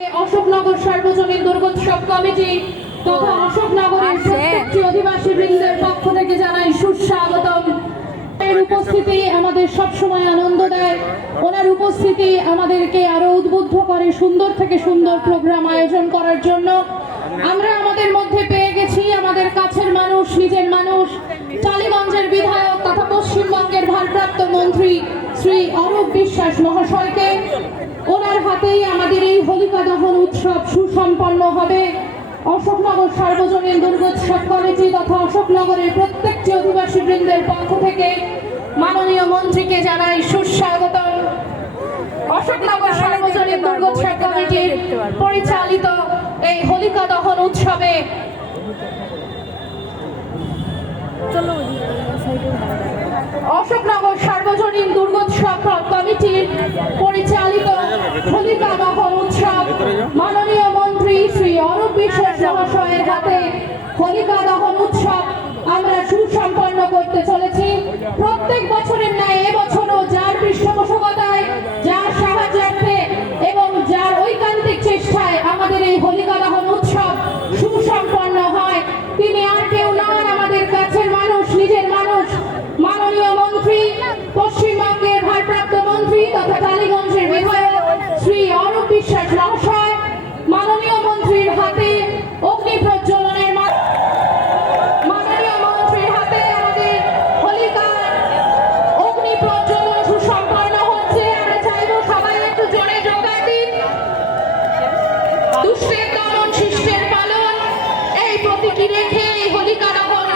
অশোকনগর সার্বজনীন দুর্গোৎসব কমিটি তথা অশোকনগরের প্রত্যেকটি অধিবাসী বৃন্দের পক্ষ থেকে জানাই সুস্বাগতম। এর উপস্থিতি আমাদের সবসময় আনন্দ দেয়। ওনার উপস্থিতি আমাদেরকে আরো উদ্বুদ্ধ করে সুন্দর থেকে সুন্দর প্রোগ্রাম আয়োজন করার জন্য। আমরা আমাদের মধ্যে পেয়ে গেছি আমাদের কাছের মানুষ, নিজের মানুষ, টালিগঞ্জের বিধায়ক তথা পশ্চিমবঙ্গের ভারপ্রাপ্ত মন্ত্রী শ্রী অরূপ বিশ্বাস মহাশয়কে। ওনার হাতেই আমাদের এই হোলিকা দহন উৎসব সুসম্পন্ন হবে। অশোকনগর সার্বজনীন দুর্গোৎসব কমিটি তথা অশোকনগরের প্রত্যেকটি অধিবাসী বৃন্দের পক্ষ থেকে মাননীয় মন্ত্রীকে জানাই সুস্বাগতম। অশোকনগর সার্বজনীন দুর্গোৎসব কমিটির পরিচালিত এই হোলিকা দহন উৎসবে অশোকনগর সার্বজনীন দুর্গোৎসব কমিটির পরিচালিত হোলিকা দহন উৎসব মাননীয় মন্ত্রী শ্রী অরূপ বিশ্বাস মহাশয়ের হাতে হোলিকা দহন উৎসব আমরা সুসম্পন্ন করতে চলেছি। প্রত্যেক বছরের ন্যায় এবছরও যার পৃষ্ঠপোষকতায়, যার সাহায্যার্থে এবং যার ঐকান্তিক চেষ্টায় আমাদের এই হোলিকা দহন উৎসব সুসম্পন্ন হয়, তিনি আর কেউ নন, আমাদের কাছের মানুষ, নিজের মানুষ, মাননীয় মন্ত্রী, পশ্চিমবঙ্গের ভারপ্রাপ্ত মন্ত্রী তথা টালিগঞ্জের বিধায়ক শ্রী অরূপ বিশ্বাস মহাশয়। মাননীয় মন্ত্রীর হাতে অগ্নি প্রজ্বলনের মাননীয় মন্ত্রীর হাতে আমাদের হোলিকার অগ্নি প্রজ্বলন সুসম্পন্ন হচ্ছে। আমরা চাইব সবাই একটু জোরে যোগদান দিন। দুষ্টের দমন, শিষ্টের পালন, এই প্রতীকী রেখে এই হোলিকা দহন